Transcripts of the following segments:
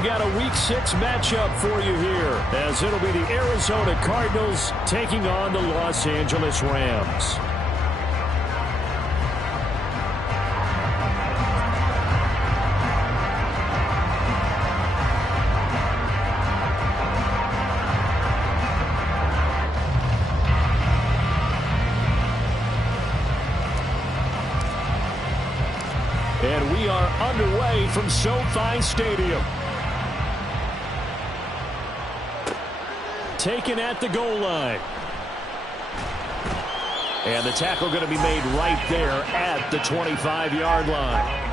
we've got a Week 6 matchup for you here, as it'll be the Arizona Cardinals taking on the Los Angeles Rams. And we are underway from SoFi Stadium. Taken at the goal line. And the tackle going to be made right there at the 25-yard line.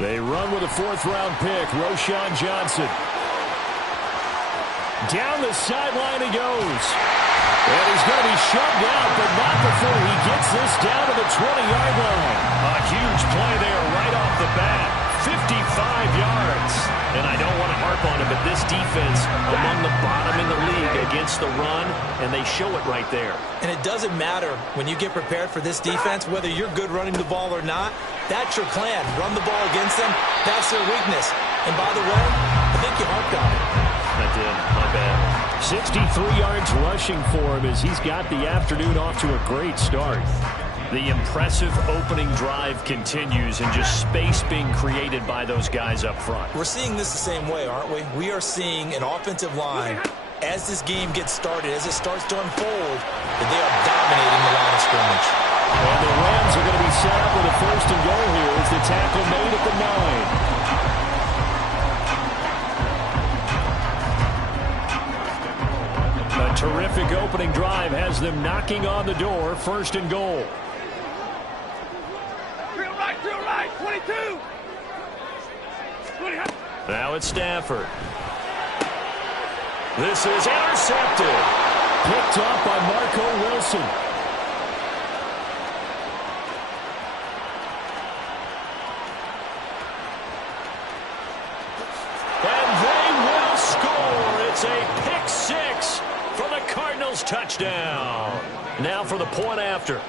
They run with a fourth-round pick, Roschon Johnson. Down the sideline he goes. And he's going to be shoved out, but not before he gets this down to the 20-yard line. A huge play there right off the bat. 55 yards. And I don't want to harp on it, but this defense among the bottom in the league against the run, and they show it right there. And it doesn't matter when you get prepared for this defense, whether you're good running the ball or not. That's your plan. Run the ball against them. That's their weakness. And by the way, I think you harped on it. I did. My bad. 63 yards rushing for him as he's got the afternoon off to a great start. The impressive opening drive continues and just space being created by those guys up front. We're seeing this the same way, aren't we? We are seeing an offensive line, as this game gets started, as it starts to unfold, that they are dominating the line of scrimmage. And the Rams are going to be set up with a first and goal here as the tackle made at the 9. A terrific opening drive has them knocking on the door, first and goal. Right, 22. Now it's Stafford. This is intercepted. Picked up by Marco Wilson. And they will score. It's a pick six for the Cardinals touchdown. Now for the point after.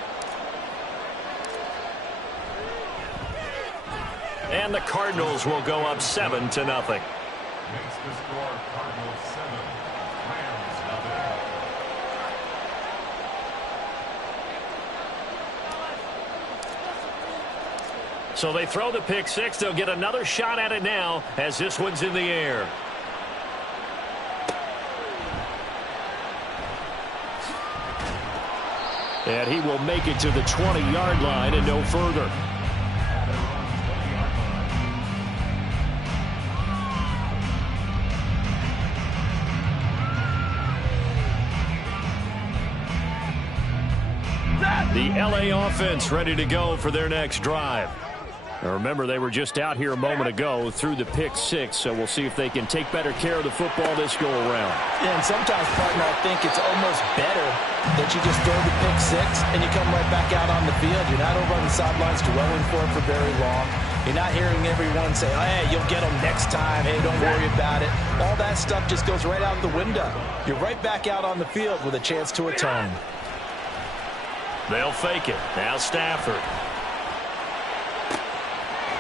And the Cardinals will go up 7-0. Makes the score Cardinals 7, Rams 0. So they throw the pick six. They'll get another shot at it now as this one's in the air. And he will make it to the 20-yard line and no further. The LA offense ready to go for their next drive. Now remember, they were just out here a moment ago through the pick six, so we'll see if they can take better care of the football this go around. Yeah, and sometimes, partner, I think it's almost better that you just throw the pick six and you come right back out on the field. You're not over on the sidelines dwelling for it for very long. You're not hearing everyone say, oh, hey, you'll get them next time. Hey, don't worry about it. All that stuff just goes right out the window. You're right back out on the field with a chance to atone. They'll fake it. Now Stafford.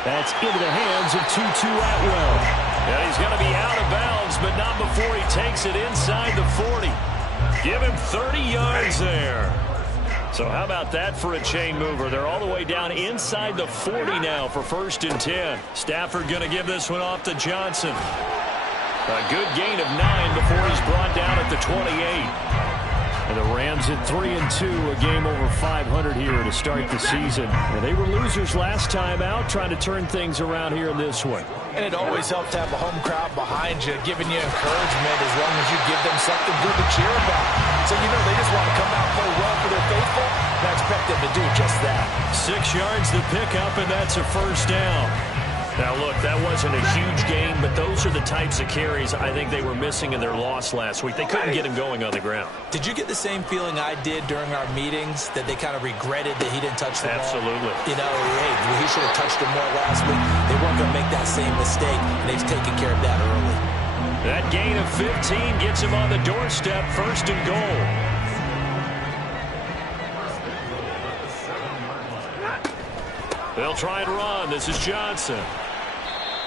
That's into the hands of Tutu Atwell. And he's going to be out of bounds, but not before he takes it inside the 40. Give him 30 yards there. So how about that for a chain mover? They're all the way down inside the 40 now for 1st and 10. Stafford going to give this one off to Johnson. A good gain of 9 before he's brought down at the 28. And the Rams at 3-2, a game over 500 here to start the season. And they were losers last time out, trying to turn things around here in this one. And it always helps to have a home crowd behind you, giving you encouragement as long as you give them something good to cheer about. So, you know, they just want to come out and play well for their faithful, and I expect them to do just that. 6 yards to pick up, and that's a first down. Now, look, that wasn't a huge game, but those are the types of carries I think they were missing in their loss last week. They couldn't get him going on the ground. Did you get the same feeling I did during our meetings, that they kind of regretted that he didn't touch the ball? Absolutely. You know, hey, he should have touched him more last week. They weren't going to make that same mistake, and they've taken care of that early. That gain of 15 gets him on the doorstep, 1st and goal. They'll try and run. This is Johnson.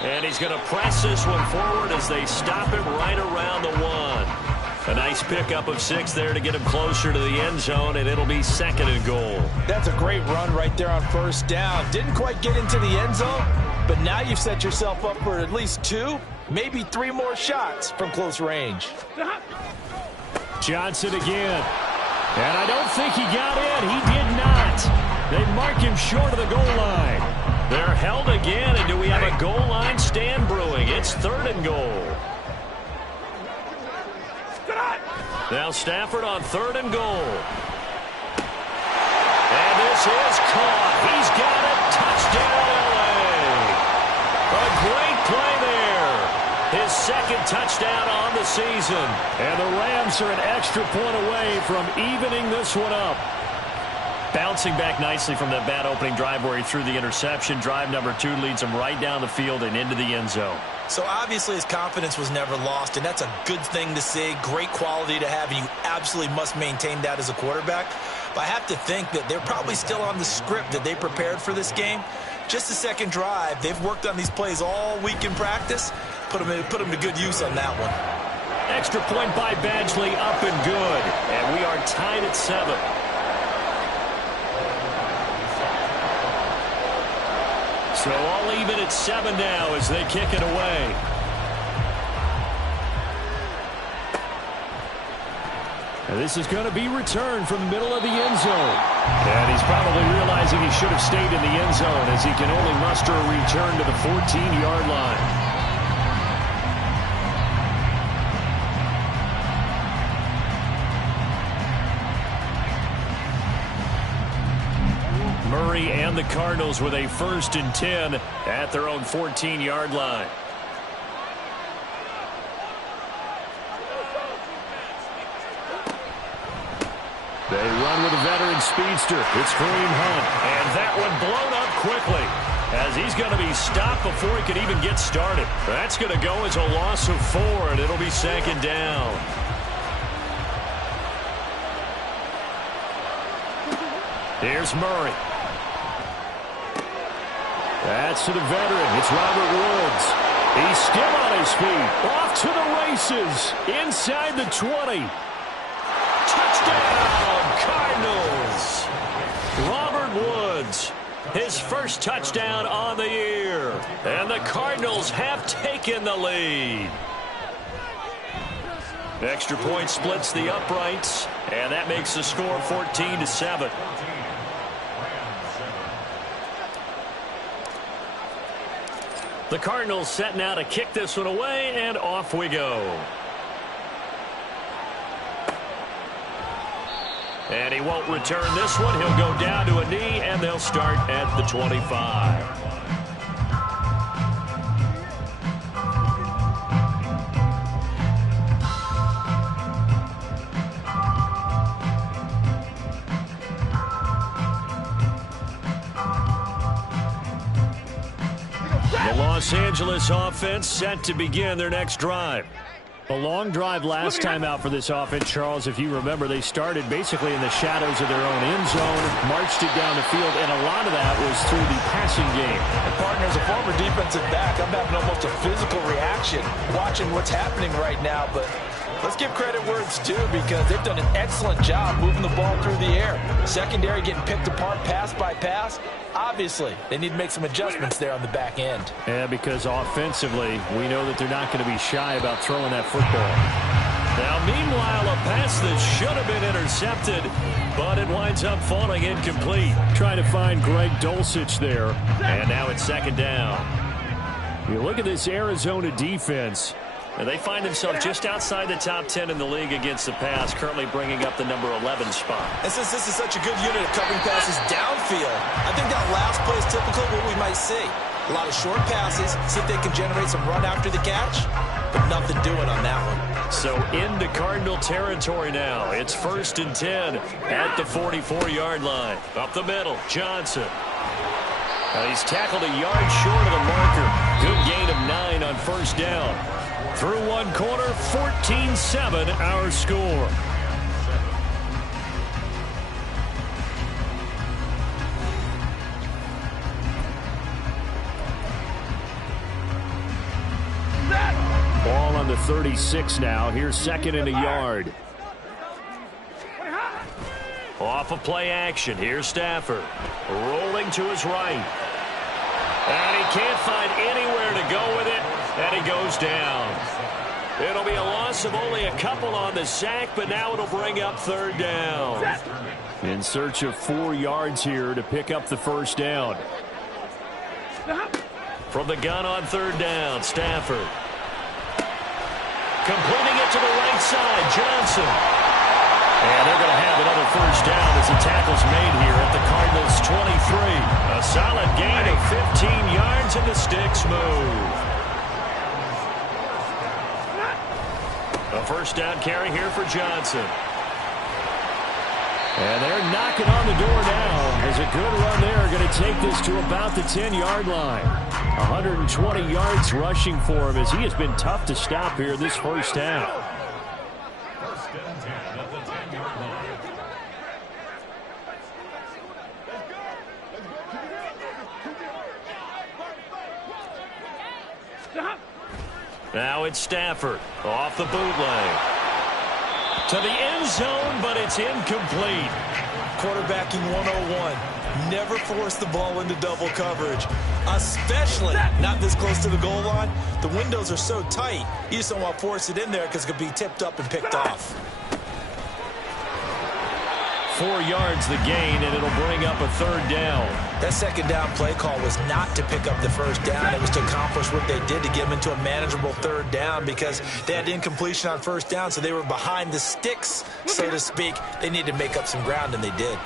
And he's going to press this one forward as they stop him right around the 1. A nice pickup of 6 there to get him closer to the end zone, and it'll be 2nd and goal. That's a great run right there on 1st down. Didn't quite get into the end zone, but now you've set yourself up for at least 2, maybe 3 more shots from close range. Johnson again. And I don't think he got in. He did not. They mark him short of the goal line. They're held again, and do we have a goal line stand brewing? It's 3rd and goal. Now Stafford on 3rd and goal. And this is caught. He's got it. Touchdown, L.A. A great play there. His 2nd touchdown on the season. And the Rams are an extra point away from evening this one up. Bouncing back nicely from that bad opening drive where he threw the interception. Drive number 2 leads him right down the field and into the end zone. So obviously his confidence was never lost, and that's a good thing to see. Great quality to have, and you absolutely must maintain that as a quarterback. But I have to think that they're probably still on the script that they prepared for this game. Just the 2nd drive. They've worked on these plays all week in practice. Put them to good use on that one. Extra point by Badgley, up and good. And we are tied at 7. So all even at 7 now as they kick it away. And this is going to be returned from the middle of the end zone. And he's probably realizing he should have stayed in the end zone as he can only muster a return to the 14-yard line. Murray and the Cardinals with a 1st and 10 at their own 14-yard line. They run with a veteran speedster. It's Kareem Hunt. And that one blown up quickly as he's going to be stopped before he could even get started. That's going to go as a loss of 4, and it'll be 2nd down. Here's Murray. That's to the veteran. It's Robert Woods. He's still on his feet. Off to the races. Inside the 20. Touchdown, Cardinals. Robert Woods, his 1st touchdown on the year. And the Cardinals have taken the lead. Extra point splits the uprights, and that makes the score 14-7. The Cardinals set now to kick this one away, and off we go. And he won't return this one. He'll go down to a knee, and they'll start at the 25. The Los Angeles offense set to begin their next drive. A long drive last time out for this offense, Charles. If you remember, they started basically in the shadows of their own end zone, marched it down the field, and a lot of that was through the passing game. And partner, as a former defensive back, I'm having almost a physical reaction watching what's happening right now. But let's give credit where it's due, because they've done an excellent job moving the ball through the air. Secondary getting picked apart pass by pass. Obviously, they need to make some adjustments there on the back end. Yeah, because offensively, we know that they're not going to be shy about throwing that football. Now, meanwhile, a pass that should have been intercepted, but it winds up falling incomplete. Trying to find Greg Dulcich there. And now it's 2nd down. You look at this Arizona defense, and they find themselves just outside the top 10 in the league against the pass, currently bringing up the number 11 spot. And since this is such a good unit of covering passes downfield, I think that last play is typical of what we might see. A lot of short passes, see if they can generate some run after the catch, but nothing doing on that one. So into Cardinal territory now. It's 1st and 10 at the 44-yard line. Up the middle, Johnson. He's tackled a yard short of the marker. Good gain of 9 on 1st down. Through one quarter, 14-7 our score. Ball on the 36 now. Here's 2nd and a yard. Off of play action. Here's Stafford. Rolling to his right. And he can't find anywhere to go with it. And he goes down. It'll be a loss of only a couple on the sack, but now it'll bring up 3rd down. In search of 4 yards here to pick up the 1st down. From the gun on 3rd down, Stafford. Completing it to the right side, Johnson. And they're going to have another 1st down as the tackle's made here at the Cardinals' 23. A solid gain of 15 yards and the sticks move. A 1st down carry here for Johnson. And they're knocking on the door now. There's a good run there. Going to take this to about the 10-yard line. 120 yards rushing for him as he has been tough to stop here this 1st half. 1st and 10 at the 10-yard line. Now it's Stafford off the bootleg. To the end zone, but it's incomplete. Quarterbacking 101. Never force the ball into double coverage, especially not this close to the goal line. The windows are so tight, you just don't want to force it in there because it could be tipped up and picked off. 4 yards the gain, and it'll bring up a 3rd down. That 2nd down play call was not to pick up the 1st down. It was to accomplish what they did to get them into a manageable 3rd down because they had incompletion on 1st down, so they were behind the sticks, so to speak. They needed to make up some ground, and they did.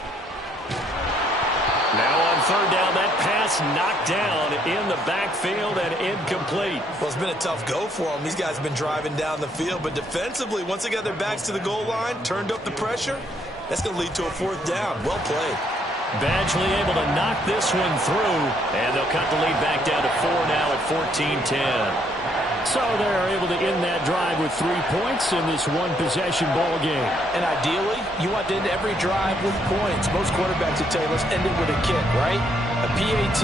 Now on 3rd down, that pass knocked down in the backfield and incomplete. Well, it's been a tough go for them. These guys have been driving down the field, but defensively, once they got their backs to the goal line, turned up the pressure, that's going to lead to a 4th down. Well played. Badgley able to knock this one through, and they'll cut the lead back down to 4 now at 14-10. So they're able to end that drive with 3 points in this one-possession ball game. And ideally, you want to end every drive with points. Most quarterbacks will tell you, let's end it with a kick, right? A PAT,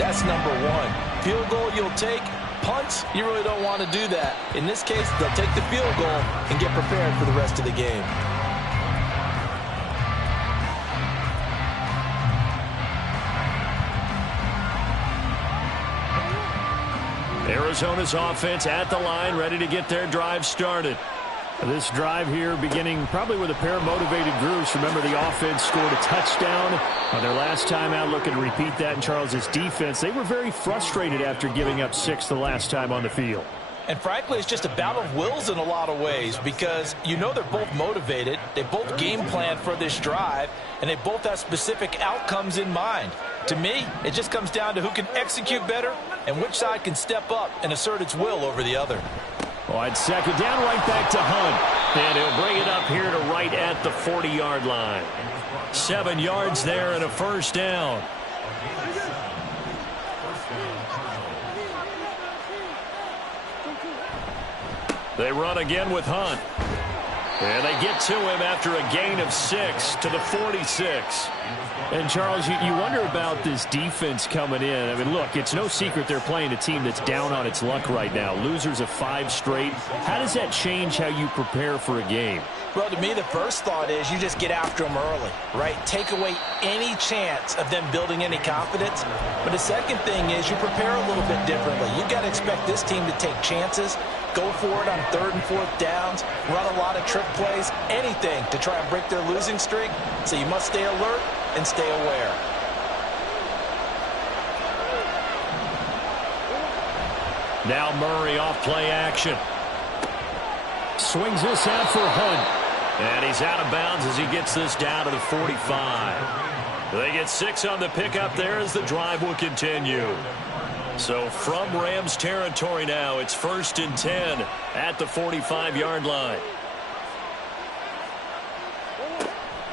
that's number 1. Field goal you'll take. Punts, you really don't want to do that. In this case, they'll take the field goal and get prepared for the rest of the game. Arizona's offense at the line, ready to get their drive started. This drive here beginning probably with a pair of motivated groups. Remember, the offense scored a touchdown on their last time out. Looking to repeat that in Charles's defense. They were very frustrated after giving up 6 the last time on the field. And frankly, it's just a battle of wills in a lot of ways because you know they're both motivated. They both game plan for this drive, and they both have specific outcomes in mind. To me, it just comes down to who can execute better and which side can step up and assert its will over the other. On 2nd down, right back to Hunt. And he'll bring it up here to right at the 40-yard line. 7 yards there and a 1st down. They run again with Hunt. And they get to him after a gain of 6 to the 46. And, Charles, you wonder about this defense coming in. I mean, look, it's no secret they're playing a team that's down on its luck right now. Losers of 5 straight. How does that change how you prepare for a game? Well, to me, the first thought is you just get after them early, right? Take away any chance of them building any confidence. But the second thing is you prepare a little bit differently. You've got to expect this team to take chances, go for it on 3rd and 4th downs, run a lot of trick plays, anything to try and break their losing streak. So you must stay alert and stay aware. Now Murray off play action. Swings this out for Hunt. And he's out of bounds as he gets this down to the 45. They get 6 on the pickup there as the drive will continue. So from Rams territory now, it's 1st and 10 at the 45-yard line.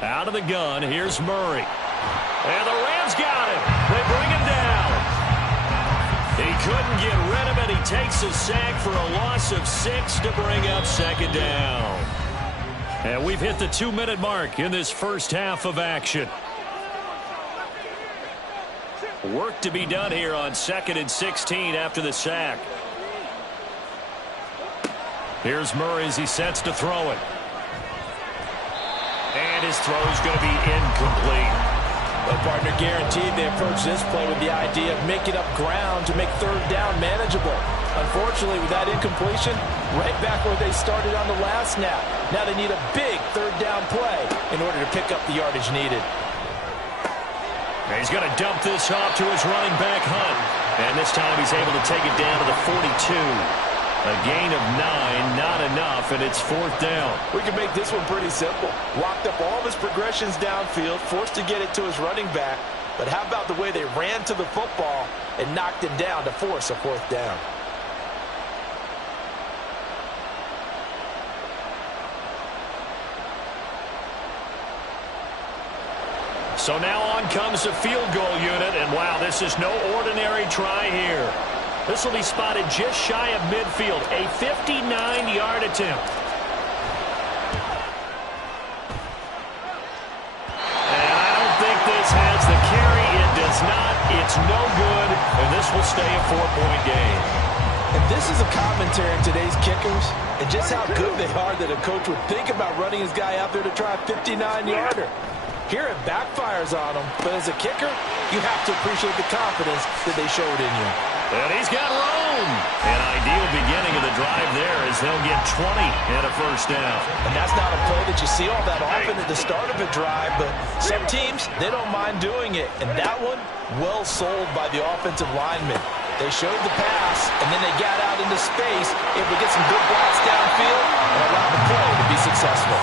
Out of the gun, here's Murray. And the Rams got him. They bring him down. He couldn't get rid of it. He takes a sack for a loss of 6 to bring up 2nd down. And we've hit the 2-minute mark in this first half of action. Work to be done here on 2nd and 16 after the sack. Here's Murray as he sets to throw it. And his throw's going to be incomplete. Well, partner, guaranteed they approach this play with the idea of making up ground to make 3rd down manageable. Unfortunately, with that incompletion, right back where they started on the last snap. Now they need a big 3rd down play in order to pick up the yardage needed. And he's going to dump this off to his running back, Hunt. And this time he's able to take it down to the 42. A gain of 9, not enough, and it's 4th down. We can make this one pretty simple. Locked up all of his progressions downfield, forced to get it to his running back. But how about the way they ran to the football and knocked him down to force a 4th down? So now on comes the field goal unit, and wow, this is no ordinary try here. This will be spotted just shy of midfield, a 59-yard attempt. And I don't think this has the carry. It does not. It's no good, and this will stay a 4-point game. And this is a commentary on today's kickers and just how good they are that a coach would think about running his guy out there to try a 59-yarder. Here it backfires on him, but as a kicker, you have to appreciate the confidence that they showed in you. And he's got room. An ideal beginning of the drive there as they'll get 20 and a 1st down. And that's not a play that you see all that often at the start of a drive, but some teams, they don't mind doing it. And that one, well sold by the offensive lineman. They showed the pass, and then they got out into space, able to get some good blocks downfield, and allow the play to be successful.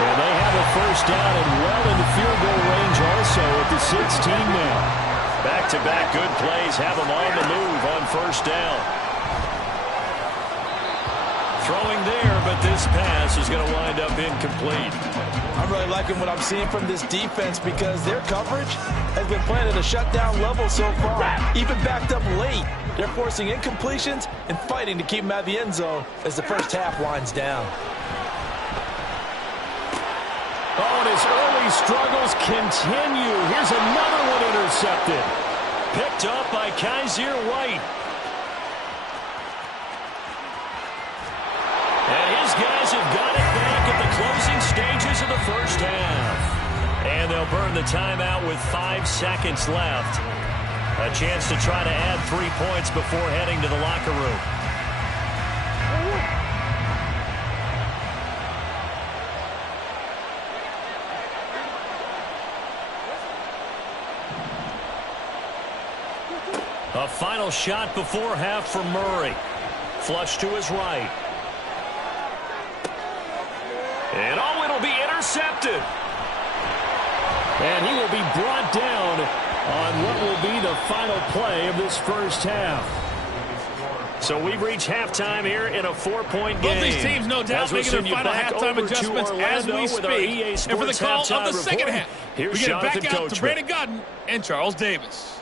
And they have a 1st down and well in the field goal range also at the 16 now. Back-to-back good plays have them on the move on 1st down. Throwing there, but this pass is going to wind up incomplete. I'm really liking what I'm seeing from this defense because their coverage has been playing at a shutdown level so far. Even backed up late, they're forcing incompletions and fighting to keep them out of the end zone as the first half winds down. Oh, and his early struggles continue. Here's another one intercepted. Picked up by Kaiser White. And his guys have got it back at the closing stages of the first half. And they'll burn the timeout with 5 seconds left. A chance to try to add 3 points before heading to the locker room. A final shot before half for Murray. Flush to his right. And oh, it'll be intercepted. And he will be brought down on what will be the final play of this first half. So we've reached halftime here in a 4-point game. Both these teams, no doubt, making their final halftime adjustments as we speak. And for the call of the second half, we get it back out to Brandon Godden and Charles Davis.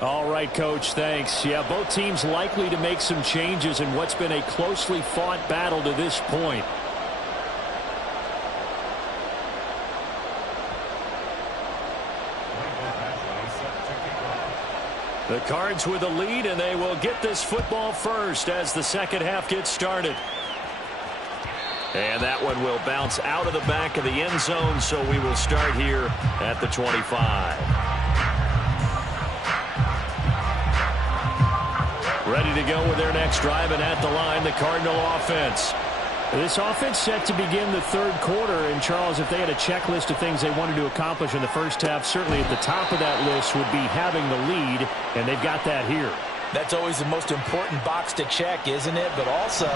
All right, Coach, thanks. Yeah, both teams likely to make some changes in what's been a closely fought battle to this point. The Cards with the lead, and they will get this football first as the second half gets started. And that one will bounce out of the back of the end zone, so we will start here at the 25. Ready to go with their next drive, and at the line, the Cardinal offense. This offense set to begin the third quarter, and Charles, if they had a checklist of things they wanted to accomplish in the first half, certainly at the top of that list would be having the lead, and they've got that here. That's always the most important box to check, isn't it? But also,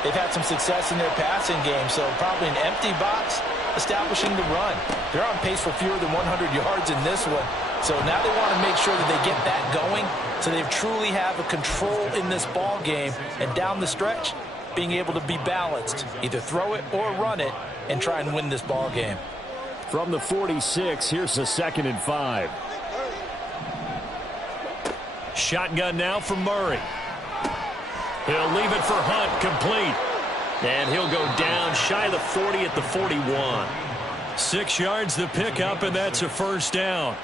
they've had some success in their passing game, so probably an empty box establishing the run. They're on pace for fewer than 100 yards in this one. So now they want to make sure that they get that going so they truly have a control in this ball game. And down the stretch, being able to be balanced. Either throw it or run it and try and win this ball game. From the 46, here's the 2nd and 5. Shotgun now for Murray. He'll leave it for Hunt, complete. And he'll go down shy of the 40 at the 41. 6 yards the pickup, and that's a first down.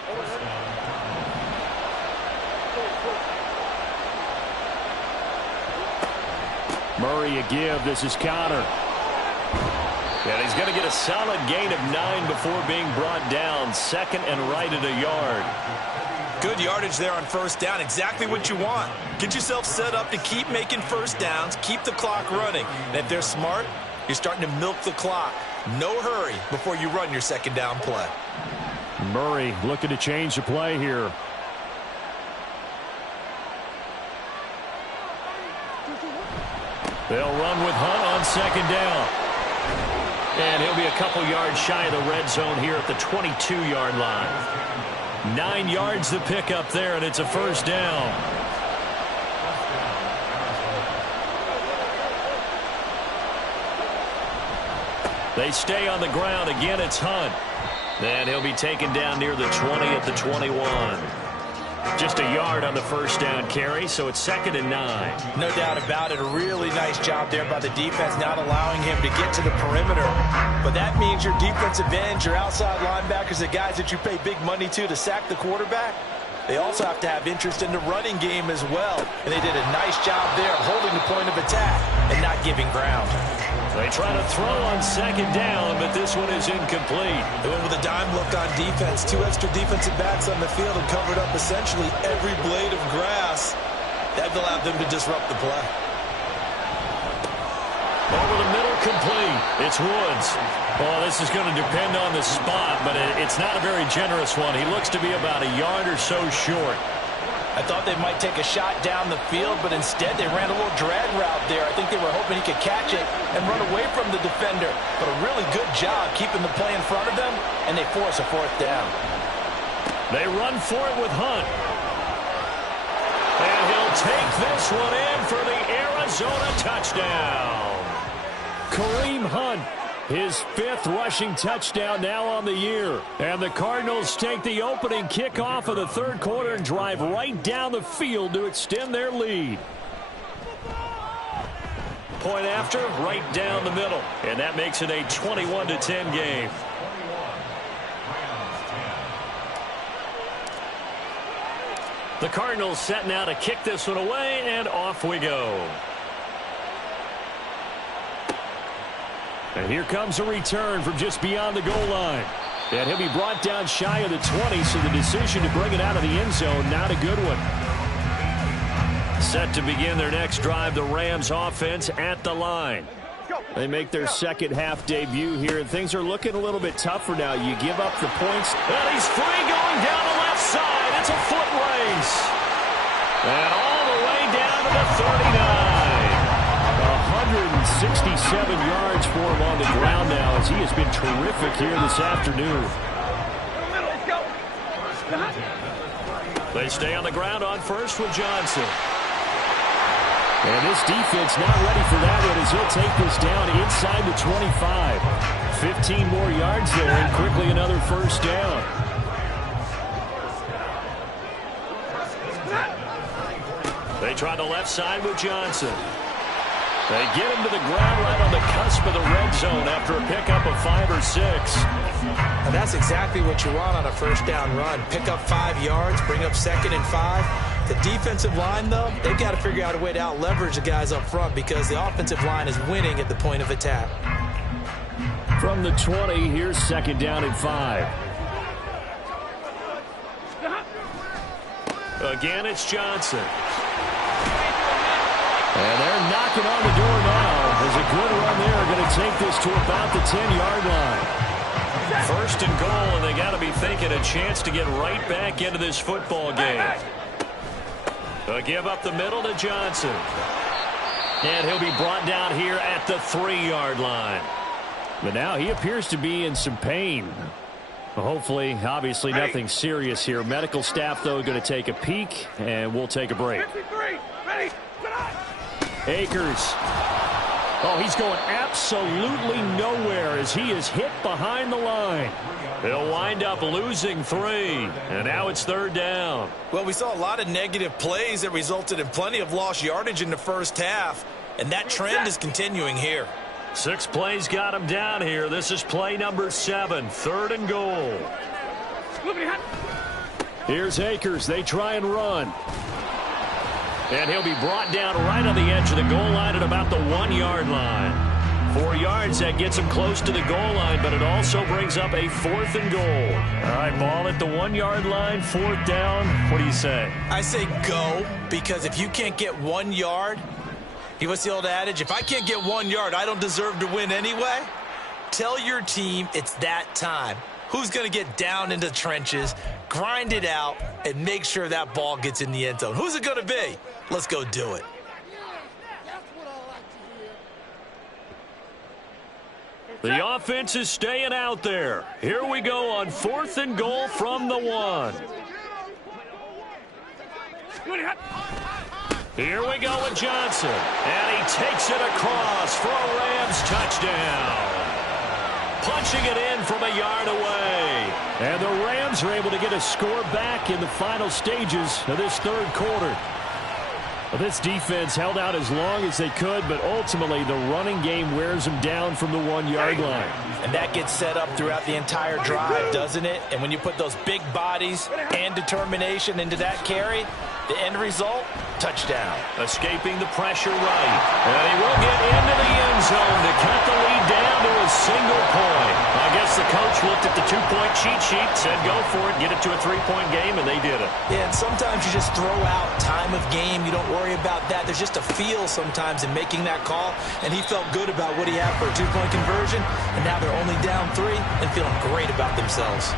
Murray a give. This is Connor. And he's going to get a solid gain of 9 before being brought down. 2nd and right at a yard. Good yardage there on first down. Exactly what you want. Get yourself set up to keep making first downs. Keep the clock running. And if they're smart, you're starting to milk the clock. No hurry before you run your 2nd down play. Murray looking to change the play here. They'll run with Hunt on 2nd down. And he'll be a couple yards shy of the red zone here at the 22-yard line. 9 yards to pick up there, and it's a first down. They stay on the ground. Again, it's Hunt. And he'll be taken down near the 20 at the 21. Just a yard on the first down carry, so it's 2nd and 9. No doubt about it. A really nice job there by the defense, not allowing him to get to the perimeter. But that means your defensive ends, your outside linebackers, the guys that you pay big money to sack the quarterback, they also have to have interest in the running game as well. And they did a nice job there holding the point of attack and not giving ground. They try to throw on 2nd down, but this one is incomplete. They went with a dime look on defense. 2 extra defensive backs on the field and covered up essentially every blade of grass. That allowed them to disrupt the play. Over the middle, complete. It's Woods. Well, this is going to depend on the spot, but it's not a very generous one. He looks to be about a yard or so short. I thought they might take a shot down the field, but instead they ran a little drag route there. I think they were hoping he could catch it and run away from the defender. But a really good job keeping the play in front of them, and they force a 4th down. They run for it with Hunt. And he'll take this one in for the Arizona touchdown. Kareem Hunt, his 5th rushing touchdown now on the year. And the Cardinals take the opening kickoff of the 3rd quarter and drive right down the field to extend their lead. Point after, right down the middle. And that makes it a 21-10 game. The Cardinals setting out to kick this one away, and off we go. And here comes a return from just beyond the goal line. And he'll be brought down shy of the 20, so the decision to bring it out of the end zone, not a good one. Set to begin their next drive, the Rams offense at the line. They make their 2nd half debut here, and things are looking a little bit tougher now. You give up the points. And he's free going down the left side. It's a foot race. And all the way down to the 39. 167 yards for him on the ground now, as he has been terrific here this afternoon. They stay on the ground on first with Johnson. And this defense not ready for that one, as he'll take this down inside the 25. 15 more yards there, and quickly another first down. They try the left side with Johnson. They get him to the ground right on the cusp of the red zone after a pickup of 5 or 6. And that's exactly what you want on a first down run. Pick up 5 yards, bring up 2nd and 5. The defensive line, though, they've got to figure out a way to out-leverage the guys up front because the offensive line is winning at the point of attack. From the 20, here's 2nd down and 5. Again, it's Johnson. And they're knocking on the door now. There's a good run there. Going to take this to about the 10-yard line. 1st and goal, and they got to be thinking a chance to get right back into this football game. They'll give up the middle to Johnson. And he'll be brought down here at the 3-yard line. But now he appears to be in some pain. Hopefully, obviously, nothing serious here. Medical staff, though, going to take a peek, and we'll take a break. Akers. Oh, he's going absolutely nowhere as he is hit behind the line. He'll wind up losing 3, and now it's 3rd down. Well, we saw a lot of negative plays that resulted in plenty of lost yardage in the first half, and that trend is continuing here. 6 plays got him down here. This is play number 7, 3rd and goal. Here's Akers. They try and run. And he'll be brought down right on the edge of the goal line at about the 1-yard line. 4 yards, that gets him close to the goal line, but it also brings up a 4th and goal. All right, ball at the 1-yard line, 4th down. What do you say? I say go, because if you can't get 1 yard, what's the old adage? If I can't get 1 yard, I don't deserve to win anyway. Tell your team it's that time. Who's going to get down into the trenches, grind it out, and make sure that ball gets in the end zone? Who's it going to be? Let's go do it. The offense is staying out there. Here we go on 4th and goal from the 1. Here we go with Johnson. And he takes it across for a Rams touchdown. Punching it in from a yard away. And the Rams are able to get a score back in the final stages of this 3rd quarter. Well, this defense held out as long as they could, but ultimately the running game wears them down from the 1-yard line. And that gets set up throughout the entire drive, doesn't it? And when you put those big bodies and determination into that carry, the end result, touchdown. Escaping the pressure right. And he will get into the end zone to cut the lead down to a single point. I guess the coach looked at the 2-point cheat sheet, said go for it, get it to a 3-point game, and they did it. Yeah, and sometimes you just throw out time of game. You don't worry about that. There's just a feel sometimes in making that call, and he felt good about what he had for a 2-point conversion, and now they're only down 3 and feeling great about themselves.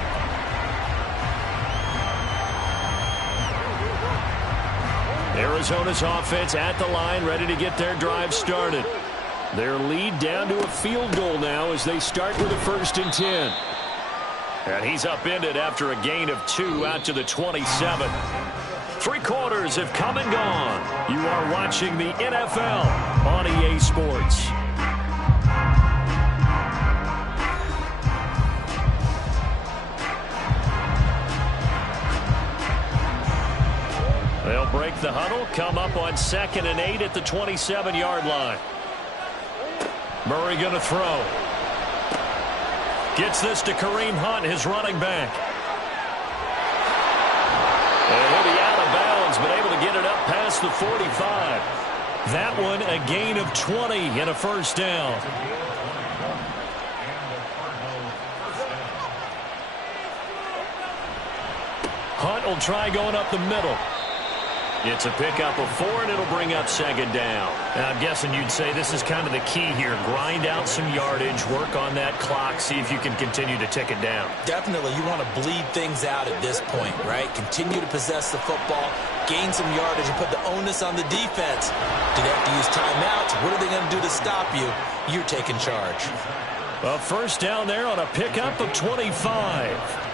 Arizona's offense at the line, ready to get their drive started. Their lead down to a field goal now as they start with a 1st and 10. And he's upended after a gain of 2 out to the 27. 3 quarters have come and gone. You are watching the NFL on EA Sports. They'll break the huddle, come up on 2nd and 8 at the 27-yard line. Murray going to throw. Gets this to Kareem Hunt, his running back. And he'll be out of bounds, but able to get it up past the 45. That one a gain of 20 and a 1st down. Hunt will try going up the middle. It's a pickup of 4, and it'll bring up 2nd down. And I'm guessing you'd say this is kind of the key here. Grind out some yardage, work on that clock, see if you can continue to tick it down. Definitely, you want to bleed things out at this point, right? Continue to possess the football, gain some yardage, and put the onus on the defense. Do they have to use timeouts? What are they going to do to stop you? You're taking charge. A 1st down there on a pickup of 25.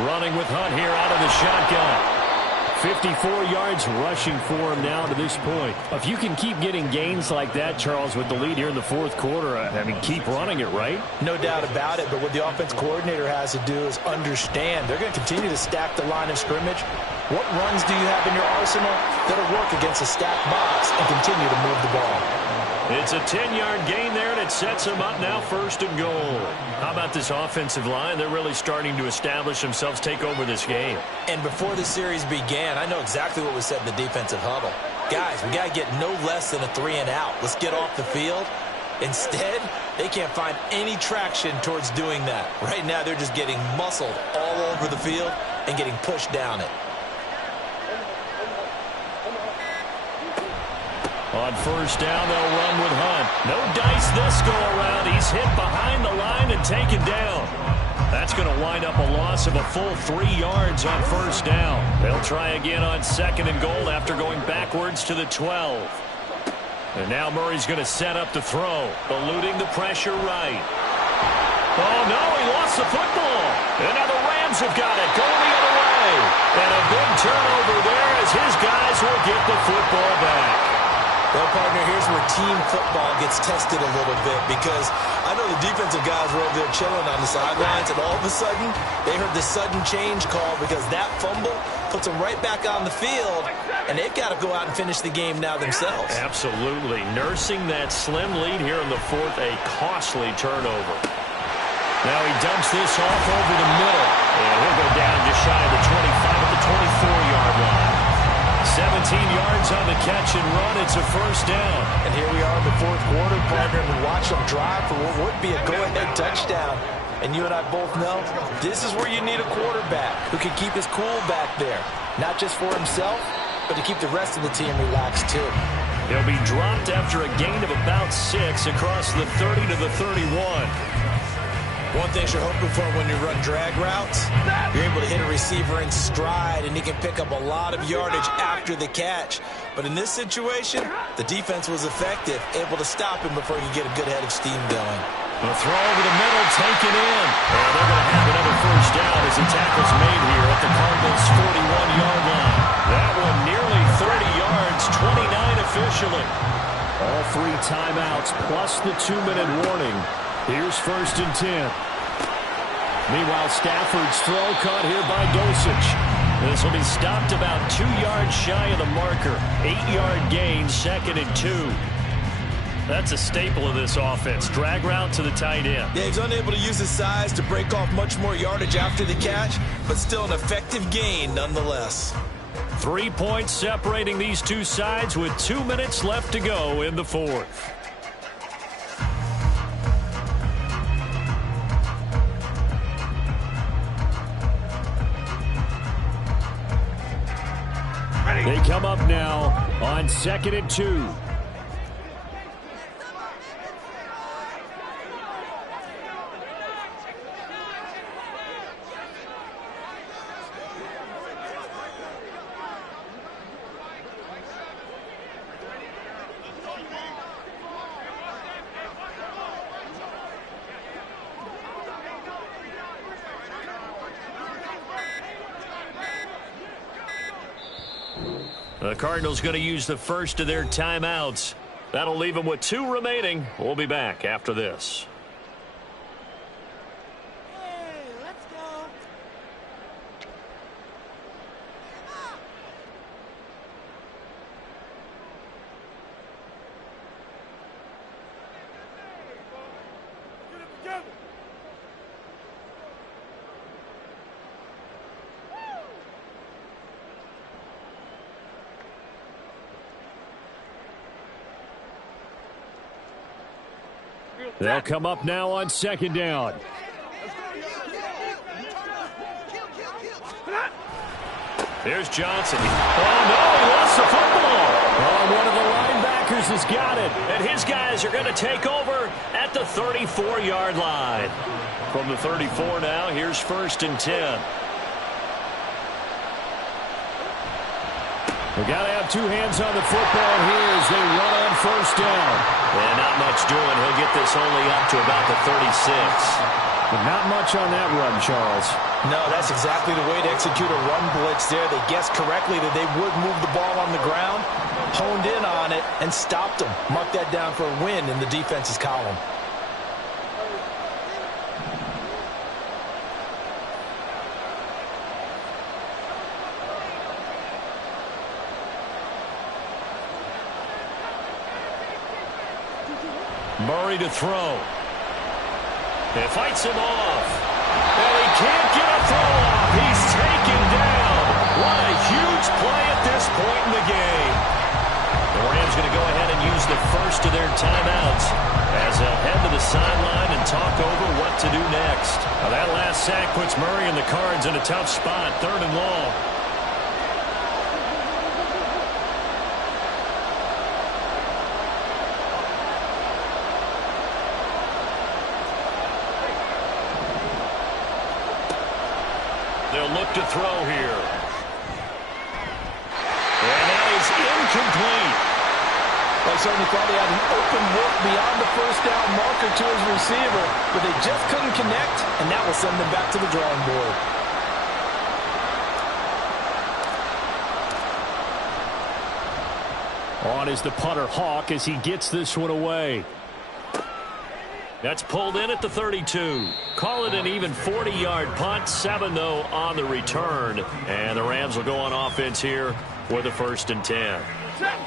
Running with Hunt here out of the shotgun. 54 yards rushing for him now to this point. If you can keep getting gains like that, Charles, with the lead here in the 4th quarter, I mean, keep running it, right? No doubt about it, but what the offense coordinator has to do is understand they're going to continue to stack the line of scrimmage. What runs do you have in your arsenal that'll work against a stacked box and continue to move the ball? It's a 10-yard gain there, and it sets them up now 1st and goal. How about this offensive line? They're really starting to establish themselves, take over this game. And before the series began, I know exactly what was said in the defensive huddle. Guys, we got to get no less than a 3-and-out. Let's get off the field. Instead, they can't find any traction towards doing that. Right now, they're just getting muscled all over the field and getting pushed down it. On 1st down, they'll run with Hunt. No dice this go-around. He's hit behind the line and taken down. That's going to wind up a loss of a full 3 yards on 1st down. They'll try again on 2nd and goal after going backwards to the 12. And now Murray's going to set up to throw, eluding the pressure right. Oh, no, he lost the football. And now the Rams have got it, going the other way. And a big turnover there as his guys will get the football back. Well, partner, here's where team football gets tested a little bit, because I know the defensive guys were over there chilling on the sidelines, and all of a sudden, they heard the sudden change call because that fumble puts them right back on the field, and they've got to go out and finish the game now themselves. Absolutely. Nursing that slim lead here in the fourth, a costly turnover. Now he dumps this off over the middle, and he'll go down just shy of the 25 at the 24-yard line. 17 yards on the catch and run. It's a first down. And here we are in the fourth quarter, partner, and watch them drive for what would be a go-ahead touchdown. And you and I both know this is where you need a quarterback who can keep his cool back there. Not just for himself, but to keep the rest of the team relaxed too. He'll be dropped after a gain of about 6 across the 30 to the 31. One thing you're hoping for when you run drag routes, you're able to hit a receiver in stride, and he can pick up a lot of yardage after the catch. But in this situation, the defense was effective, able to stop him before he could get a good head of steam going. A throw over the middle, taken in. And they're going to have another first down as the tackle's made here at the Cardinals' 41-yard line. That one nearly 30 yards, 29 officially. All 3 timeouts plus the 2-minute warning. Here's 1st and 10. Meanwhile, Stafford's throw caught here by Dosich. This will be stopped about 2 yards shy of the marker. 8-yard gain, 2nd and 2. That's a staple of this offense. Drag route to the tight end. Yeah, he's unable to use his size to break off much more yardage after the catch, but still an effective gain nonetheless. 3 points separating these two sides with 2 minutes left to go in the fourth. They come up now on 2nd and 2. The Cardinals going to use the first of their timeouts. That'll leave them with 2 remaining. We'll be back after this. Hey, let's go. Get it together. They'll come up now on 2nd down. Here's Johnson. Oh, no, he lost the football. Oh, one of the linebackers has got it. And his guys are going to take over at the 34-yard line. From the 34 now, here's 1st and 10. They've got to have 2 hands on the football here as they run on 1st down. And not much doing. He'll get this only up to about the 36. But not much on that run, Charles. No, that's exactly the way to execute a run blitz there. They guessed correctly that they would move the ball on the ground, honed in on it, and stopped them. Mark that down for a win in the defense's column. Murray to throw. It fights him off. And he can't get a throw off. He's taken down. What a huge play at this point in the game. The Rams going to go ahead and use the first of their timeouts as they'll head to the sideline and talk over what to do next. Now that last sack puts Murray and the Cards in a tough spot, 3rd and long. They'll look to throw here. And that is incomplete. I certainly thought he had an open look beyond the first down marker to his receiver, but they just couldn't connect, and that will send them back to the drawing board. On is the punter, Hawk, as he gets this one away. That's pulled in at the 32. Call it an even 40-yard punt. 7, though, on the return. And the Rams will go on offense here with a 1st and 10.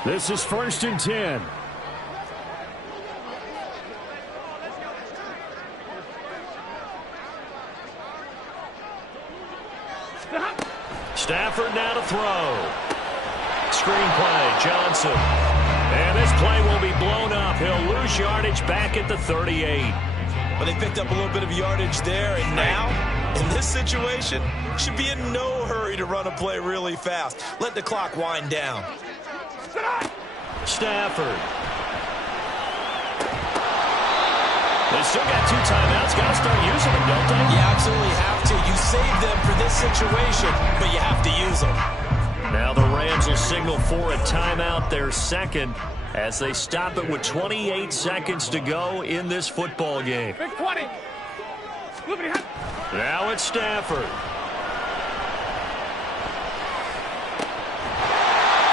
This is 1st and 10. Stafford now to throw. Screenplay, Johnson. And this play will be blown up. He'll lose yardage back at the 38. But they picked up a little bit of yardage there, and now, in this situation, should be in no hurry to run a play really fast. Let the clock wind down. Stafford. They still got 2 timeouts. Got to start using them, don't they? You absolutely have to. You save them for this situation, but you have to use them. Now the Rams will signal for a timeout, their 2nd, as they stop it with 28 seconds to go in this football game. Big 20. Now it's Stafford.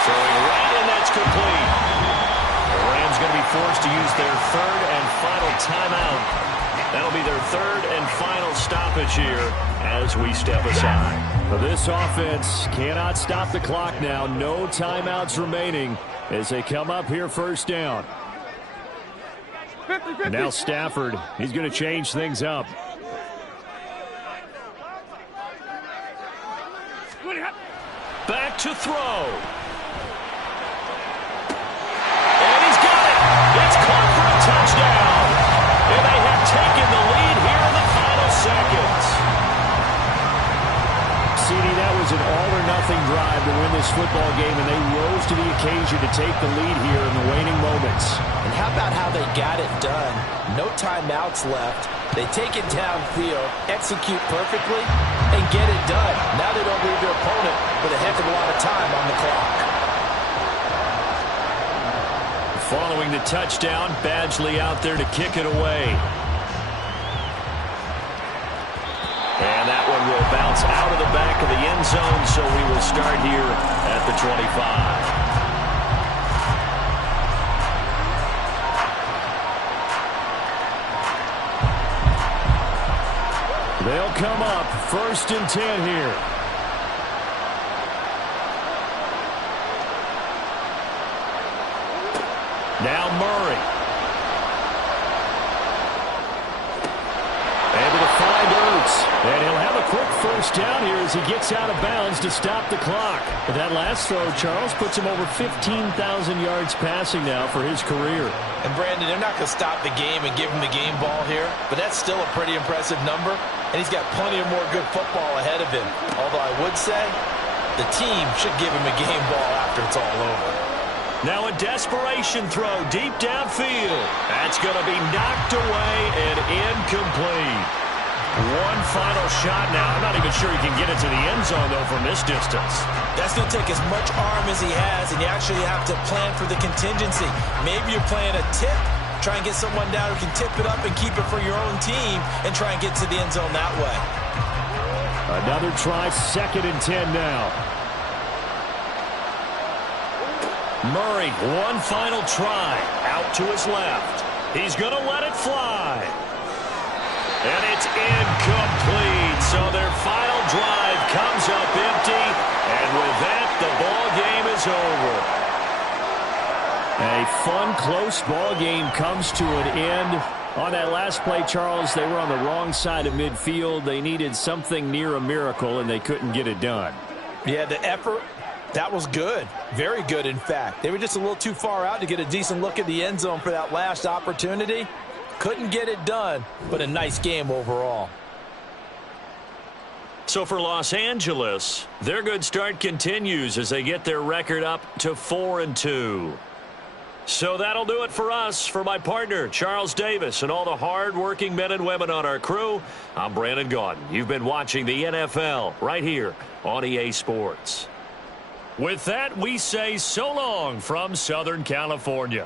Throwing right in, that's complete. The Rams going to be forced to use their 3rd and final timeout. That'll be their 3rd and final stoppage here as we step aside. But this offense cannot stop the clock now. No timeouts remaining as they come up here 1st down. 50. Now Stafford, he's going to change things up. Back to throw. And he's got it. It's caught for a touchdown. And they have taken the lead here in the final seconds. CD, that was an all-or-nothing drive to win this football game, and they rose to the occasion to take the lead here in the waning moments. And how about how they got it done? No timeouts left. They take it downfield, execute perfectly, and get it done. Now they don't leave their opponent with a heck of a lot of time on the clock. Following the touchdown, Badgley out there to kick it away. And that one will bounce out of the back of the end zone, so we will start here at the 25. They'll come up 1st and 10 here. Now Murray. Able to find Ertz. And he'll have a quick 1st down here as he gets out of bounds to stop the clock. But that last throw, Charles, puts him over 15,000 yards passing now for his career. And Brandon, they're not going to stop the game and give him the game ball here, but that's still a pretty impressive number, and he's got plenty of more good football ahead of him. Although I would say the team should give him a game ball after it's all over. Now a desperation throw deep downfield. That's going to be knocked away and incomplete. One final shot now. I'm not even sure he can get it to the end zone, though, from this distance. That's going to take as much arm as he has, and you actually have to plan for the contingency. Maybe you're playing a tip. Try and get someone down who can tip it up and keep it for your own team and try and get to the end zone that way. Another try, 2nd and 10 now. Murray, one final try. Out to his left. He's going to let it fly. And it's incomplete. So their final drive comes up empty. And with that, the ball game is over. A fun, close ball game comes to an end. On that last play, Charles, they were on the wrong side of midfield. They needed something near a miracle, and they couldn't get it done. Yeah, the effort, that was good. Very good, in fact. They were just a little too far out to get a decent look at the end zone for that last opportunity. Couldn't get it done, but a nice game overall. So for Los Angeles, their good start continues as they get their record up to 4-2. So that'll do it for us. For my partner, Charles Davis, and all the hard-working men and women on our crew, I'm Brandon Gaudin. You've been watching the NFL right here on EA Sports. With that, we say so long from Southern California.